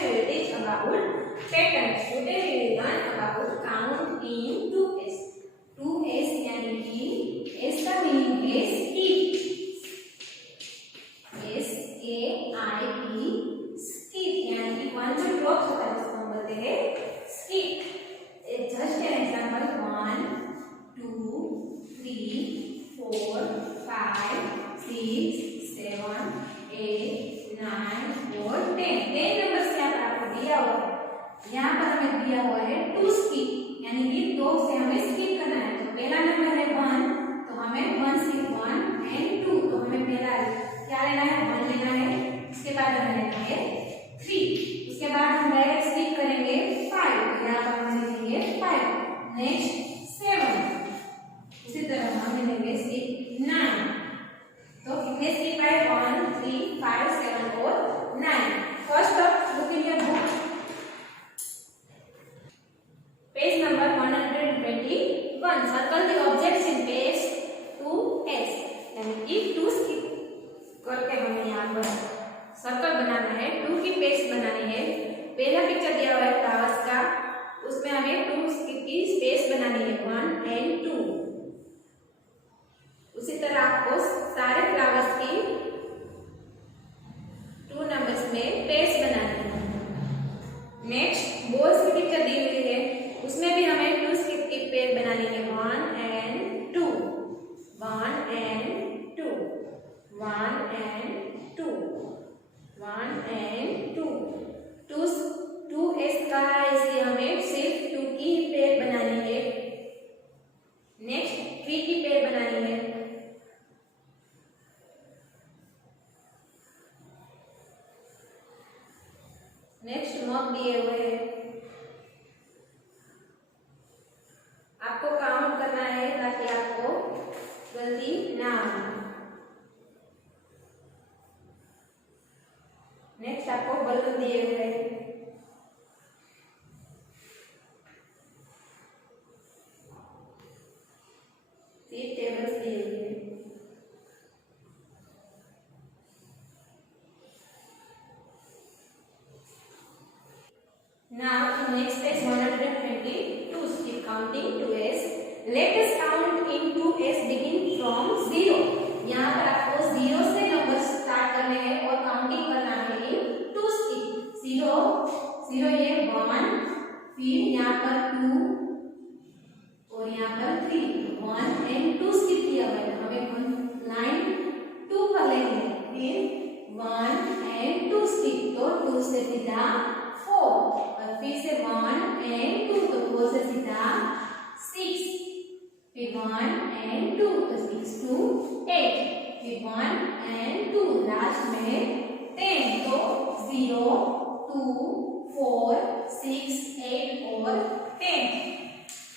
we will teach about patterns. Today we will learn about count in 2s. 2s यानी कि s का meaning है skip. S K I P skip यानी कि one जो drop होता है उसको हम बोलते हैं skip. Just an example 1 2 3 4 5 6 7 8 9 और 10 नंबर से आपको दिया हुआ है. यहाँ पर हमें दिया हुआ है टू स्किप यानी कि दो से हमें स्किप करना है. तो पहला नंबर है 1 तो हमें 1 स्किप 1 एंड 2 तो हमें पहला क्या लेना है 1 लेना है. उसके बाद हमें लेना है 3. उसके बाद हम डायरेक्ट स्किप करेंगे 5 तो यहाँ पर हम लिखेंगे 5. नेक्स्ट 7. उसी तरह हम लेंगे स्किप 9. तो कितने स्किप है 1 3 5 7 और 9. First of look in your book page number 121. Circle the objects in page 2s यानी कि 2 स्किप करके हमें यहाँ पर सर्कल बनाना है. 2 की पेज बनानी है. पहला पिक्चर दिया हुआ है फ्लावर्स का उसमें हमें 2 स्किप की स्पेस बनानी है 1 एंड 2. उसी तरह आपको सारे फ्लावर्स की 2 नंबर्स में पेज बनानी है. नेक्स्ट बॉल्स की पिक्चर दी हुई है उसमें भी हमें 2 स्किप की पेज बनानी है 1 and 2 1 and 2 1 and 2 1 and 2 2s का इसलिए हमें सिर्फ 2 की पेयर बनानी है. नेक्स्ट 3 की पेयर बनानी है. नेक्स्ट मॉक दिए हुए हैं. आपको काउंट करना है ताकि आपको गलती ना हो. नेक्स्ट आपको बलून दिए हुए हैं. टेबल्स दिए हुए हैं. Now in next page 122 skip counting 2s. Let us count in 2s begin from 0. यहाँ पर आपको 0 से नंबर स्टार्ट करने हैं और काउंटिंग करना है इन 2 स्किप. 0 ये 1 फिर यहाँ पर 2 और यहाँ पर 3. 1 एंड 2 स्किप किया हुआ है हमें लाइन 2 पर लेंगे. फिर 1 एंड 2 स्किप तो 2 से सीधा 4 और फिर से 1 एंड 2 तो 4 से सीधा 6. फिर 1 एंड 2 तो 6 to 8. फिर 1 एंड 2 लास्ट में 10 तो 0 2 4 6 8 और 10.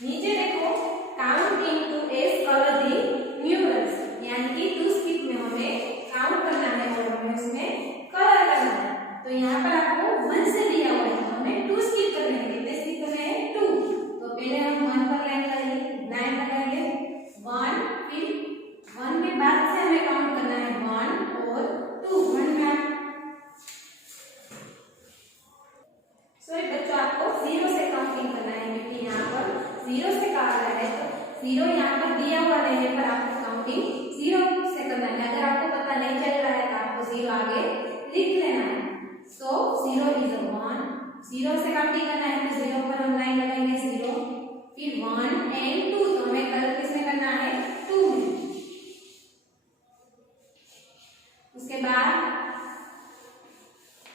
नीचे देखो count in 2s colour the numerals यानी कि 2 स्किप में हमें काउंट करना है और हमें उसमें कलर करना है. तो यहाँ पर आपको 1 से दिया हुआ है तो हमें 2 स्किप करने हैं. कितने स्किप करने हैं 2. तो पहले हम 1 पर लाइन लगाएंगे 1 फिर 1 में बाद से हमें काउंट करना है 1 और 2. 1 में सॉरी बच्चों आपको 0 से काउंटिंग करना है क्योंकि यहाँ पर 0 से कहा गया है तो 0 यहाँ पर दिया हुआ नहीं है पर आपको काउंटिंग 0 से करना है. अगर आपको पता नहीं चल रहा है तो आपको 0 आगे लिख लेना है. सो 0 इज 1. 0 से काउंटिंग करना है तो 0 पर हम लाइन लगाएंगे 0 फिर 1 एंड 2 तो हमें कलर किसमें करना है 2 में. उसके बाद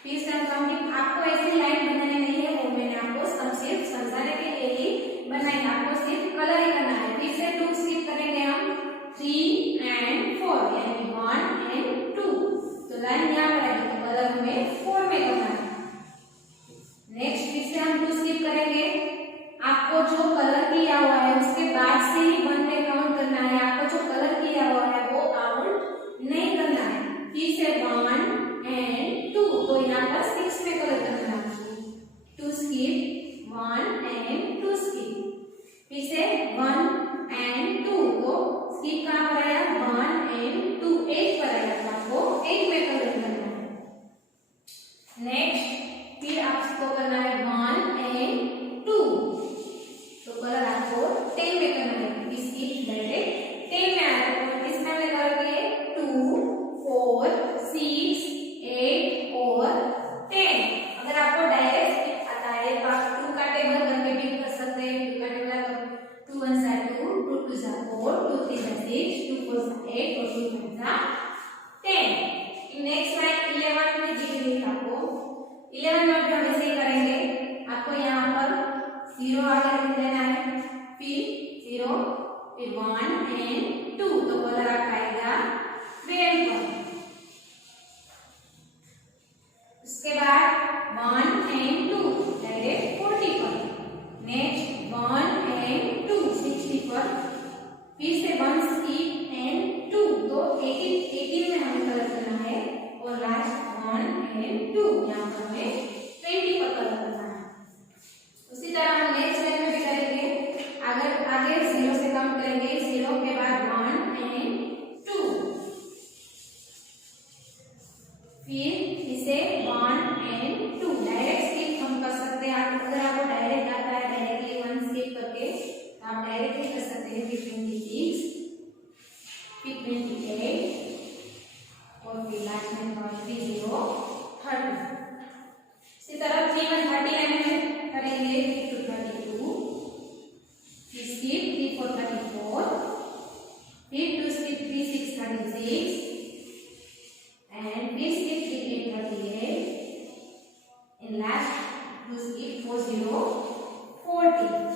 फिर से हम काउंटिंग आपको ऐसी लाइन बनानी नहीं है वो मैंने आपको सिर्फ समझाने के लिए ही बनाई. आपको सिर्फ कलर ही करना है. फिर से 2 स्किप करेंगे हम 3 एंड 4 यानी 1 एंड 2 तो लाइन यहाँ पर आएगी तो कलर हमें 4 में करना है. नेक्स्ट फिर से हम 2 स्किप करेंगे. आपको जो कलर किया हुआ है उसके बाद से ही 1 में काउंट करना है. आपको जो कलर किया हुआ है वो काउंट नहीं करना है. फिर से 1 एंड 2 तो यहाँ पर 6 में कलर करना है. 2 स्किप 1 एंड 2 स्किप फिर से 1 एंड 2 तो स्किप कहाँ पर आया 1 एंड 2 8 पर आया तो आपको 8 में कलर करना है. नेक्स्ट फिर आप 8 और 2 5 10। नेक्स्ट लाइन 11 में जी ली आपको 11 में भी हम ऐसे ही करेंगे। आपको यहाँ पर 0 आगे लिख लेना है, फिर 0 फिर 1 एंड 2 तो बोला रखाएगा 12 पर। उसके बाद 1 एंड 2 डायरेक्ट 40 पर। नेक्स्ट 1 एंड 2 60 पर, फिर से 1 स्किप एंड 2 तो 18 में हमें कलर करना है और लास्ट 1 एंड 2 यहाँ पर हमें 20 पर कलर करना है। उसी तरह हम नेक्स्ट लाइन में भी करेंगे। अगर आगे 0 से काउंट करेंगे, 0 के बाद 1 एंड 2 फिर इसे 1 एंड 2 डायरेक्ट स्किप हम कर सकते हैं। अगर आपको डायरेक्ट आता है डायरेक्टली 1 स्किप करके तो आप डायरेक्टली कर सकते हैं। फिर 26 फिर 28 और फिर लास्ट में 30 30। इसी तरह 3 और 39 में करेंगे 3 to 32 फिर स्किप 3 4 34 फिर 2 स्किप 3 6 36 and फिर skip 3 8 38 and last 2 skip 4 0 40।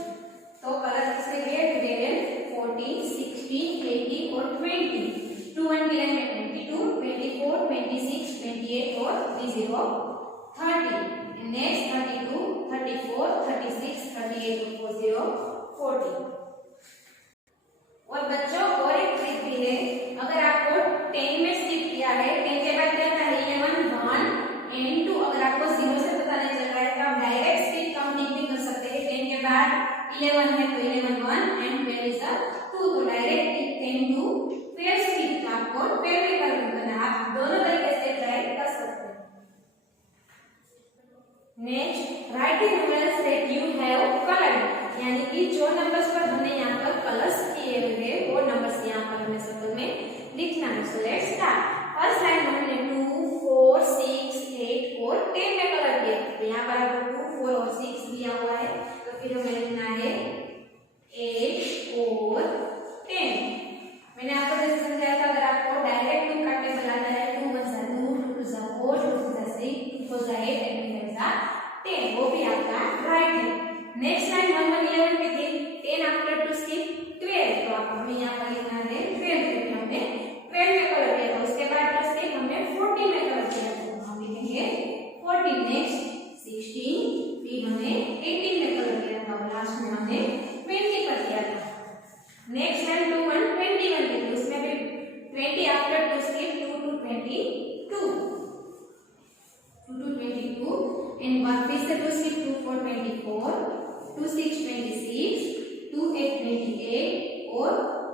तो कलर किसके लिए 12 14 16 18 और 20। 2 1 के लाइन में 22 24 26 28 और 30 30। नेक्स्ट 32 34 36 38 और 40 40। और बच्चों और एक ट्रिक भी है। अगर आपको 10 में स्किप किया है, 10 के बाद क्या था 11 1 एंड 2, अगर आपको 0 से पता नहीं चल रहा है तो आप डायरेक्ट स्किप काउंटिंग भी कर सकते हैं। 10 के बाद 11 है तो 11 1 एंड 12 इज 2 तो डायरेक्ट 10 2 12 स्किप तो आपको 12 में कर देना है। आप दोनों तरीके से ट्राई कर सकते हैं। Next right the numbers that you have coloured, यानी कि जो नंबर्स पर हमने यहाँ पर कलर्स किए हुए हैं वो नंबर्स यहाँ पर हमें सर्कल में लिखना है। So let's start. First line में हमने 2 4 6 8 और 10 में कलर किया। तो यहाँ पर आपको 2 4 और 6 दिया हुआ है तो फिर हमें लिखना है 8 और 10। मैंने आपको जैसे समझाया था, अगर आपको डायरेक्ट 2 काटने बनाना है 2 1 जा 2 2 जा 4 2 जा 6 2 4 जा 8 एंड 5 जा 10, वो भी आपका राइट है। नेक्स्ट लाइन 1 1 11 में थी 10 आफ्टर 2 स्किप 12 तो आप हमें यहाँ पर लिखना है 12 क्योंकि हमने 12 में कलर किया था। उसके बाद 2 स्किप हमने 14 में कलर किया था तो हम लिखेंगे 14। नेक्स्ट 16 फिर हमने 18 में कलर किया था और लास्ट में हमने 20 पर किया था। नेक्स्ट लाइन 2 1 21 थी उसमें भी 20 after 2 skip 2 to 22 2 to 22 and one फिर से 2 skip 2 4 24 2 6 26 2 8 28 और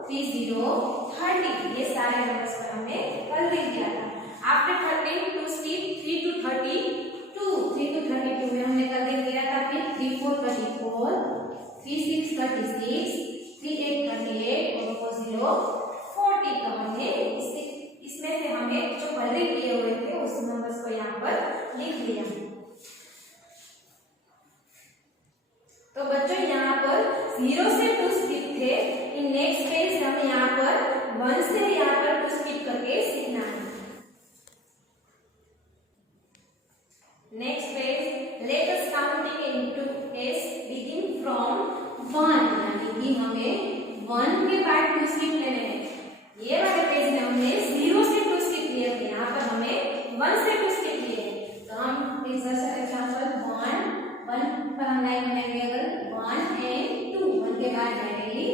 3 0 30। ये सारे नंबर्स पर हमने कल लिख दिया था। आफ्टर 13 2 skip 3 to 32 3 to 32 में हमने कल लिख दिया था। फिर 3 4 34 3 6 36 3 8 38 और 4 0 40। तो हमने इसमें से हमें जो पहले किए हुए थे उस नंबर्स को यहाँ पर लिख दिया। तो बच्चों यहाँ पर 0 से 2 स्किप थे। इन नेक्स्ट पेज हमें यहाँ पर 1 से यहाँ पर 2 स्किप करके सीखना है। Next page let us counting into S begin from 1, यानी कि हमें 1 के बाद 2 स्किप लेने हैं। ये वाले पेज में हमने 0 से 2 स्किप लिए थे, यहाँ पर हमें 1 से 2 स्किप लिए। तो हम एग्जांपल 1 पर हम लाइन बनाएंगे। अगर 1 एंड 2 1 के बाद डायरेक्टली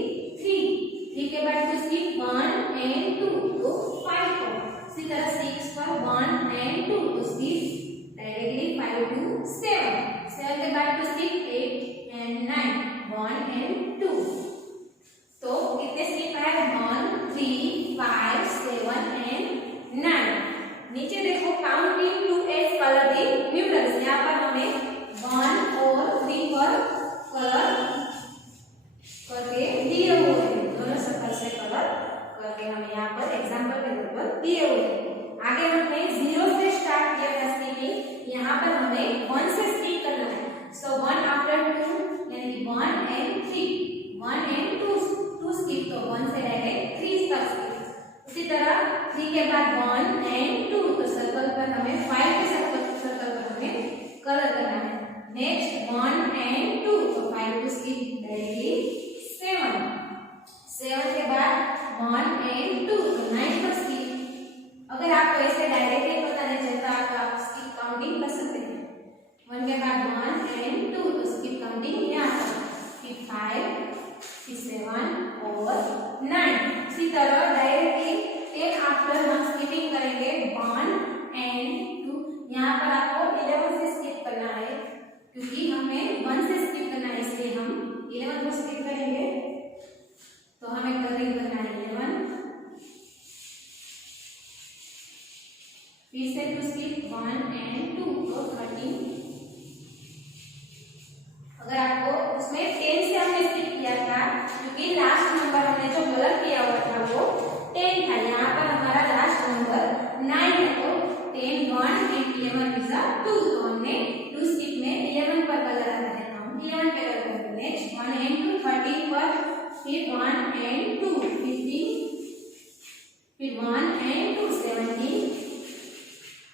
3 के बाद 2 स्किप 1 एंड 2 तो 5 को। इसी तरह 6 पर 1 एंड 2 तो स्किप डायरेक्टली 5 to 7 के बाद 2 स्किप 8 एंड 9 1 एंड 2 तो कितने स्किप है 1 3 5 7 एंड 9। नीचे देखो counting twos colour the newtons, यहाँ पर हमें 1 और 3 पर कलर करके दिए हुए हैं। दोनों सर्कल से कलर करके हमें यहाँ पर एग्जांपल के तौर पर दिए हुए हैं। आगे हमने 0 से स्टार्ट किया था स्किपिंग, यहाँ पर हमें 1 से स्किप करना है। सो 1 आफ्टर 2 यानी 1 एंड 3 1 एंड 2 स्किप तो 1 से डायरेक्ट 3 तक स्किप। उसी 3 के बाद 1 एंड 2, तो सर्कल पर हमें 5 के सर्कल पर हमें कलर करना है। नेक्स्ट 1 एंड 2, तो 5 टू स्किप डायरेक्टली 7, 7 के बाद 1 एंड 2, तो 9 पर स्किप। अगर आपको ऐसे डायरेक्टली पता नहीं चलता तो आप स्किप काउंटिंग कर सकते हैं। 1 के बाद 1 एंड 2, तो स्किप काउंटिंग यहाँ पर, फिर 5, फिर 7 और 9। इसी तरह डायरेक्टली 10 आफ्टर हम स्किपिंग करेंगे 1 एंड 2। यहाँ पर आपको 11 से स्किप करना है, क्योंकि हमें 1 से स्किप करना है, इसलिए हम 11 को स्किप करेंगे। तो हमें कलरिंग करना है 11, फिर से टू स्किप 1 एंड 2, तो 13। अगर आपको उसमें 10 से हमने स्किप किया था, क्योंकि लास्ट नंबर हमने जो गलत किया हुआ था वो 10 था। यहाँ पर हमारा लास्ट नंबर 9 है, तो 10, 1 एंड 11 इज 2, तो हमने 2 स्किप में 11 पर कलर आता है, तो हम 11 पे कलर करेंगे। नेक्स्ट 1 एंड 2, 13 पर, फिर 1 एंड 2, 15, फिर 1 एंड 2, 17।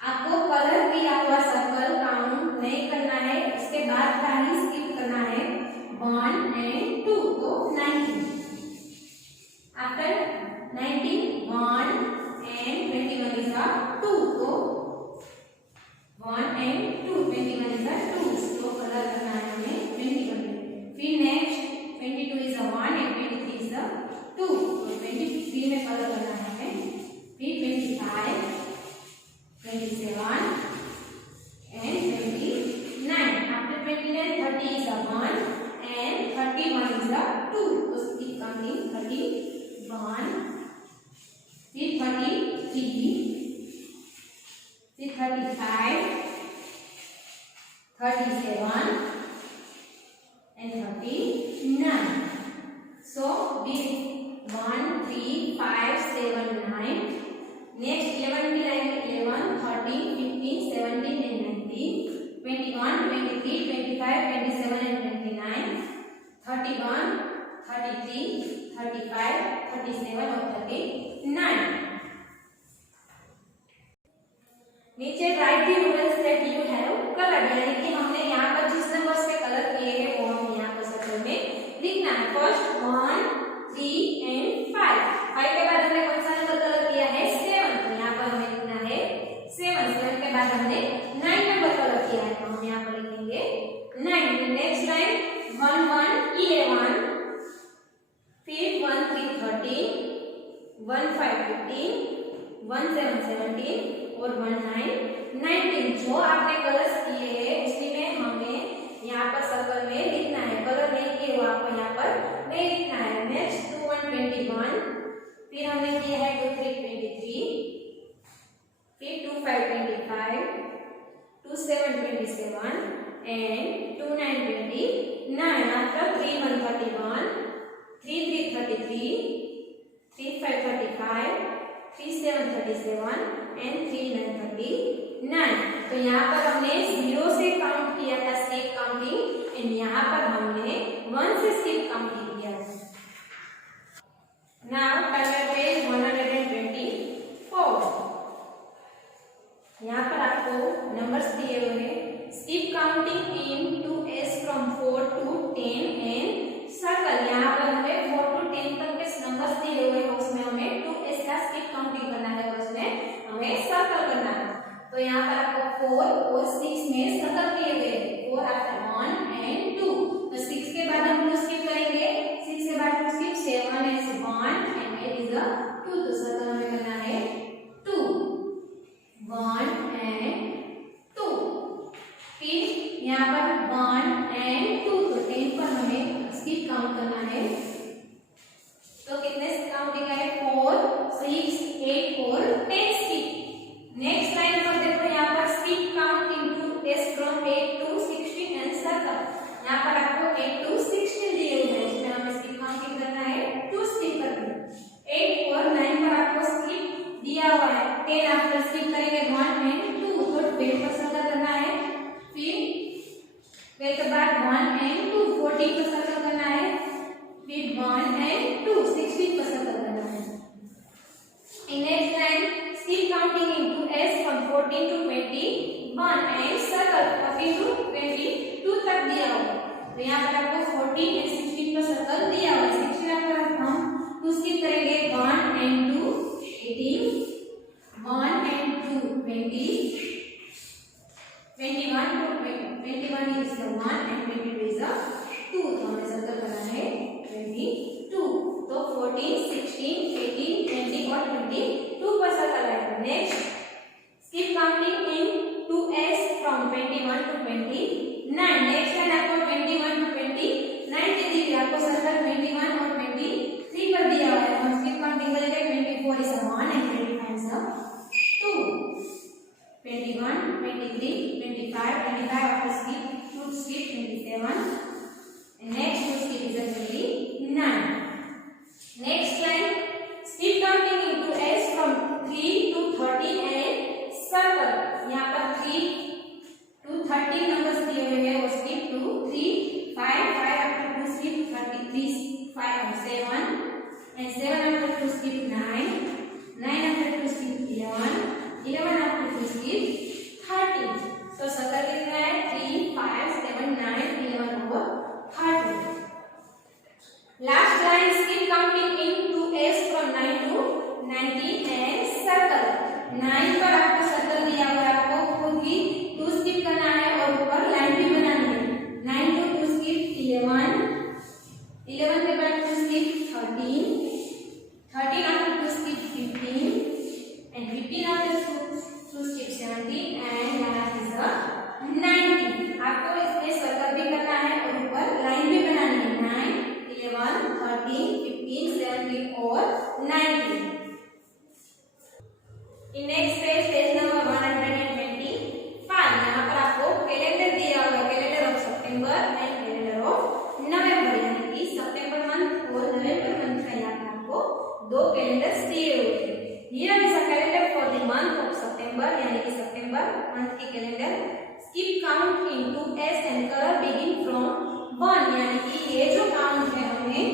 आपको कलर किया हुआ सर्कल काउंट नहीं करना है, उसके बाद का ही स्किप करना है। 1 एंड 2, तो 19। आफ्टर 19, 1 एंड 21 is 2, तो 1 एंड 2, 21 is 2, तो कलर करना है हमें 21। फिर नेक्स्ट 22 is 1 एंड 23 is 2, तो 23 में कलर करना है हमें। फिर 25, 27 and 29. After 29, 30 is 1 and 31 is 2. So keep counting 31, फिर 33, फिर 35, 37 and 39. So we 1, 3, 5, 7, 9. Next 11 की लाइन 11, 13, 15, 17 and 19, 21, 23, 25, 27 and 29, 31, 33, 35, 37 और 39। नीचे right the numbers that you have coloured, यानी कि हमने यहाँ पर जिस नंबर्स पे कलर किए हैं वो हम यहाँ पर सर्कल में लिखना है। First 1, 3 and 5। 5 के बाद हमने कौन सा नंबर कलर किया है? 7, तो यहाँ पर हमें लिखना है 7। 7 के बाद हमने 9 नंबर कलर किया है, तो हम यहाँ पर लिखेंगे 9। नेक्स्ट लाइन 1, 1, 11, फिर 1, 3, 13, 1, 5, 15, 1, 7, 17 और 1, 9, 19। जो आपने कलर्स किए हैं उसी में हमें यहाँ पर सर्कल में लिखना है। कलर नहीं किए वो आपको यहाँ पर नहीं लिखना है। नेक्स्ट 2, 1, 21, फिर हमने किया है 2, 3, 23, फिर 2, 5, 25, 2, 7, 27 and 2, 9, 29। After 3, 1, 31, 3, 3, 33, 3, 5, 35, 3, 7, 37 and 3, 9, 39। तो यहाँ पर हमने 0 से काउंट किया था स्किप काउंटिंग, एंड यहाँ पर हमने 1 से स्किप काउंटिंग किया था। Now turn to page 124। यहाँ पर आपको नंबर्स दिए हुए हैं। Skip counting in twos from 4 to 10 and circle. यहाँ पर हमें 4 to 10 तक के नंबर्स दिए हुए हैं, उसमें हमें 2s का स्किप काउंटिंग करना है, उसमें हमें सर्कल करना है। तो यहाँ पर आपको 4 और 6 में सर्कल किए गए, 4 आफ्टर 1 एंड 2। तो 6 के बाद हम 2 स्किप करेंगे, 6 के बाद 2 स्किप, 7 is 1 and 8 is 2। तो सर्कल हमें करना है 2, 1 and 2। फिर यहाँ पर 1 and 2, तो 10 पर हमें स्किप काउंट करना है। तो कितने काउंटिंग है? 4, 6, 8 और 10 स्किप। नेक्स्ट लाइन पर देखो, यहाँ पर skip count into S from 8 to 16 and circle. यहाँ पर आपको 8 to 16 दिए हुए हैं, इसमें हमें स्किप काउंटिंग करना है, 2 स्किप करना है। 8 और 9 पर आपको skip counting into S from 14 to 21 and circle 14 to 22 तक दिया हुआ। तो यहाँ पर आपको 14 and 16 का सर्कल दिया हुआ है। 16 पर हम 2 स्किप करेंगे, 1 and 2 18, 1 and 2 20, 21 to 21 is the 1 and 22 is the 2। तो हमें सर्कल करना है 22। तो 14, 16, 18, 20 और 22 पर सर्कल आएगा। Next skip counting in 2s from 21 to 29। Next line आपको 21 to 29 दे दी है, आपको सर्कल 21 और 23 पर दिया हुआ है। हम स्किप काउंटिंग करेंगे, 24 is a 1 and 25 is a 2, 21, 23, 25 after skip 2 skip 27 and next 2 skip is a 29। next line skip counting into s from 3 to 13 and circle। यहाँ पर 3 to 13 numbers दिए हुए हैं, वो skip 2 3 5 after 2 skip 33 5 and 7 and 7 after 2 skip 9 after 2 skip 11 after 2 skip 13। तो circle कितना है 3 5 7 9 11 और 13। Last line skip counting in 2s from 9 to 19 and circle. 9 पर आपको सर्कल दिया हुआ है, आपको खुद ही 2 स्किप करना है और ऊपर लाइन भी बनानी है। 9 to 2 स्किप 11 के बाद 2 skip 13 after 2 skip 15 and 15 after 2 skip 17 and last is the 19। आपको इसमें सर्कल भी करना है और ऊपर लाइन भी बनानी है। 9 11 13 15 17 और 19। In next page number 125। यहाँ पर आपको कैलेंडर दिया हुआ है, calendar of September and calendar of November, यानी कि सितंबर मंथ और नवंबर मंथ का यहाँ पर आपको 2 कैलेंडर्स दिए हुए हैं। Here is a calendar for the month of September, यानी कि सितंबर मंथ की calendar. Skip count into S and color begin from 1, यानी कि ये जो काउंट है हमें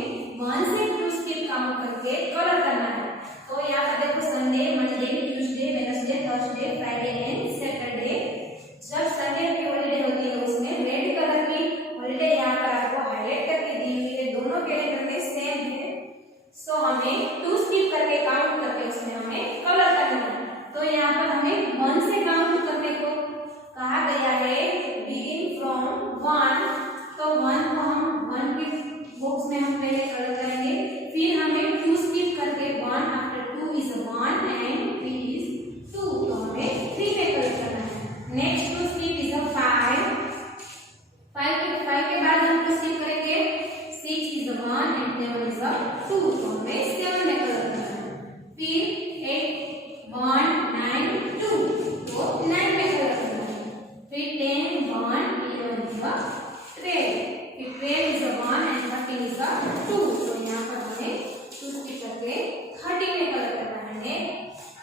1 से 2 स्किप काउंट करके कलर करना है। तो यहाँ पर देखो Sunday, Monday, Tuesday, Wednesday, Thursday, Friday and Saturday. जब संडे की हॉलीडे होती है उसमें रेड कलर की हॉलीडे यहाँ पर आपको हाईलाइट करके दी हुई है। दोनों कैलेंडर में सेम है, सो हमें 2 स्किप करके काउंट करके उसमें हमें कलर करना है। तो यहाँ पर हमें 1 से काउंट करने को कहा गया है, बिगिन फ्रॉम 1। तो 1 को हम 1 के बॉक्स में हम पहले कलर करेंगे, फिर हमें 2 स्किप करके 1 आफ्टर 2 is 1 and 3 is 2। तो हमें 3 पे कलर करना है। नेक्स्ट 2 स्किप is 5 के बाद हम 2 स्किप करेंगे, 6 is 1 and 7 is 2। तो हमें 7 में कलर करना है। फिर 8 1 9 2, तो 9 में कलर करना है। फिर 10 1 11 is 12, फिर 12 is 1 and 13 is 2। तो यहाँ पर हमें 2 स्किप करके 13 में कलर करना है।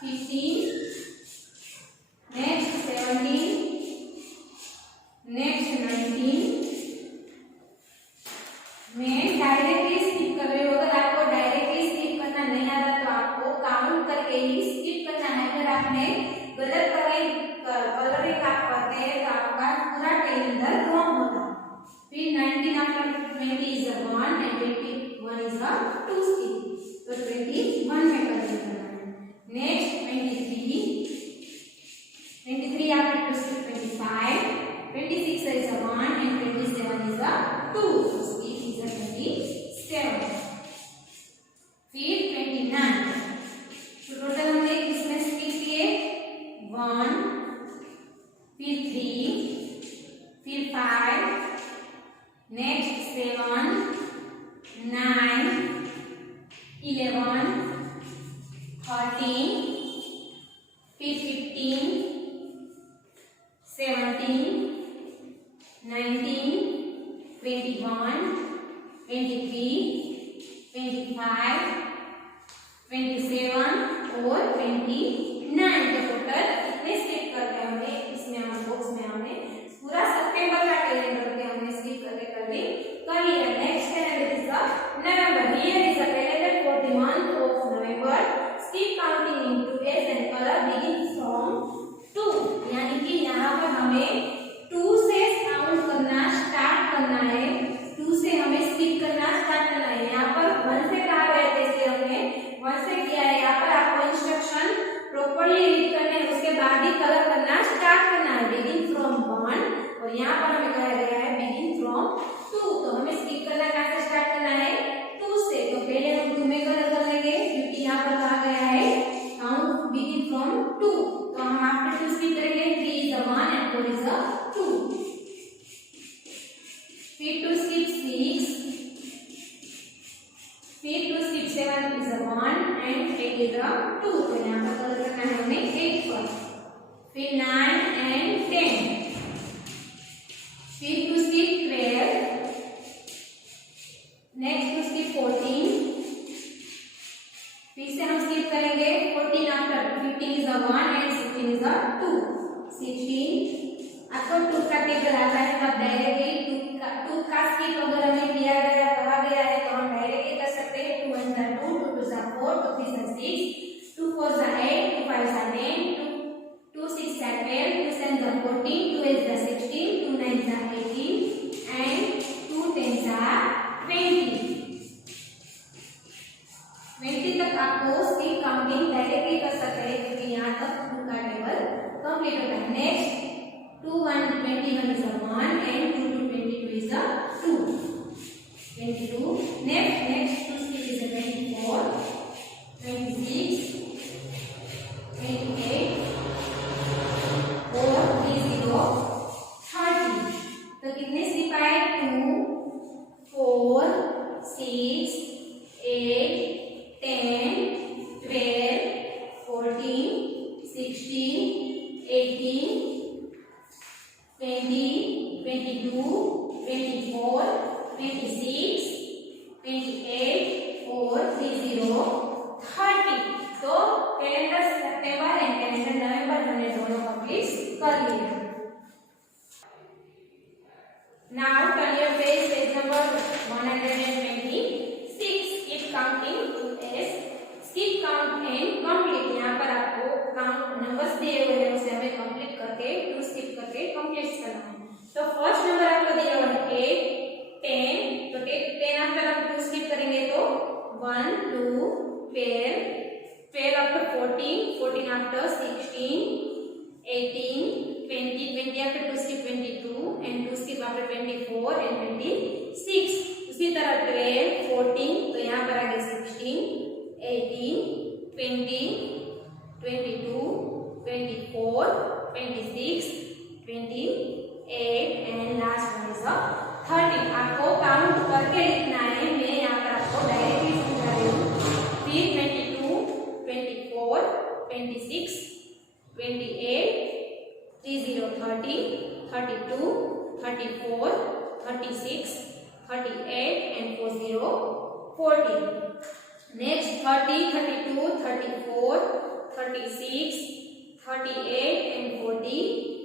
15 नेक्स्ट 17 नेक्स्ट 19 में डायरेक्टली स्किप कर रहे हो। अगर आपको डायरेक्टली स्किप करना नहीं आता तो आपको काउंट करके ही स्किप करना है। अगर आपने गलत कलरिंग आप करते हैं तो आपका पूरा कैलेंडर रॉन्ग होगा। फिर 19 after 20 is 1 and 21 is 2 skip, तो 21 में कलर करना है। Next 23 after 2 skip 25, 26 is 1 and 27 is 2, so skip is 27। फिर 29, तो टोटल हमने किसमें स्किप किए 1, फिर 3, फिर 5, नेक्स्ट 7 9 11 13, फिर 15 17 19 21 23 25 27 और 29। तो टोटल कितने स्किप करके हमने इसमें हम बॉक्स में हमने पूरा सितंबर का कैलेंडर के हमने स्किप करके कर ली। Next calendar is November. Here is the calendar for the month of November. Skip counting into S and color begin यहाँ पर हमें 2 से काउंट करना स्टार्ट करना है, 2 से हमें स्किप करना स्टार्ट करना है। यहाँ पर 1 से कहा गया था इसलिए हमने 1 से किया है। यहाँ पर आपको इंस्ट्रक्शन प्रॉपर्ली रीड करने हैं, उसके बाद ही कलर करना स्टार्ट करना है। बिगिन फ्रॉम 1 और यहाँ पर हमें कहा गया है बिगिन फ्रॉम 2, तो हमें स्किप करना कहाँ से स्टार्ट करना है 2 से। तो पहले हम 2 में कलर कर लेंगे क्योंकि यहाँ पर कहा गया है काउंट बिगिन फ्रॉम 2, तो हम आफ्टर 2 स्किप करेंगे। 3 is the 1 and 4 is the 2, फिर 2 skip 6, फिर 2 skip 7 is the 1 and 8 is the 2, तो यहाँ पर कलर करना है हमें 8 पर, फिर 9 and 10, फिर 2 skip 12, नेक्स्ट 2 skip 14, फिर से हम स्किप करेंगे 14 after 15 is the 1 and 16 is the 2, 16 आपको 2 का टेबल आता है तब डायरेक्टली 2 का स्किप अगर हमें दिया गया कहा गया है तो हम डायरेक्टली कर सकते हैं। 2 1 is 2, 2 2 is 4, 2 3 is 6, 2 4 is 8, 2 5 is 10, 2 6 is 12, 2 7 is 14, 2 8 is 16, 2 9 is 18 and 2 10 is 20। 20 तक आपको स्किप काउंटिंग डायरेक्टली कर सकते हैं क्योंकि यहाँ तक 2 का टेबल कंप्लीट होता है। Next 2 1 21 is 1 and 2 2 22 is 2, 22, next 2 skip is 24, 26, 28 और 30 30, तो कितने स्किप आए 2 4 6 8 10 12 14 16 18 20 22 24 26 28 और 30 30, तो कैलेंडर सितंबर एंड कैलेंडर नवंबर हमने दोनों कंप्लीट कर लिए। Now turn your page number 126, keep counting twos, skip count and complete. यहाँ पर आपको काउंट नंबर्स दिए हुए हैं उसे हमें कंप्लीट करके 2 स्किप करके कंप्लीट करना है। तो फर्स्ट नंबर आपको दिया हुआ है 8 10, तो 10 आफ्टर हम 2 स्किप करेंगे तो 1 2 12, 12 after 14, 14 after 16 18 20, 20 after 2 skip 22 and 2 skip after 24 and 26, उसी तरह 12 14, तो यहाँ पर आगे 16 18 20 22 24 26 28 and last one is 30। आपको काउंट करके लिखना है, मैं यहाँ पर आपको डायरेक्टली समझा रही हूँ। फिर 22 24 26 28 30 30 32 34 36 38 and 40 40, next 30 32 34 36 38 and 40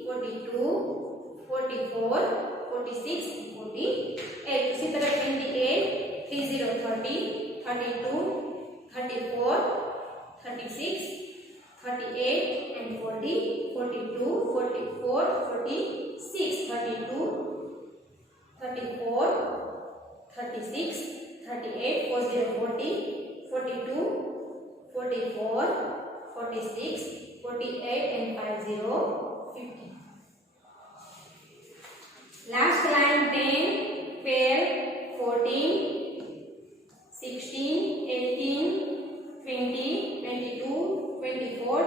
42 44 46 48, उसी तरह 28 30 30 32 34 36 38 and 40 42 44 46 32 34 36 38 40 40 42 44 46 48 and 50 50। Last line 10 12 14 16 18 20 22 24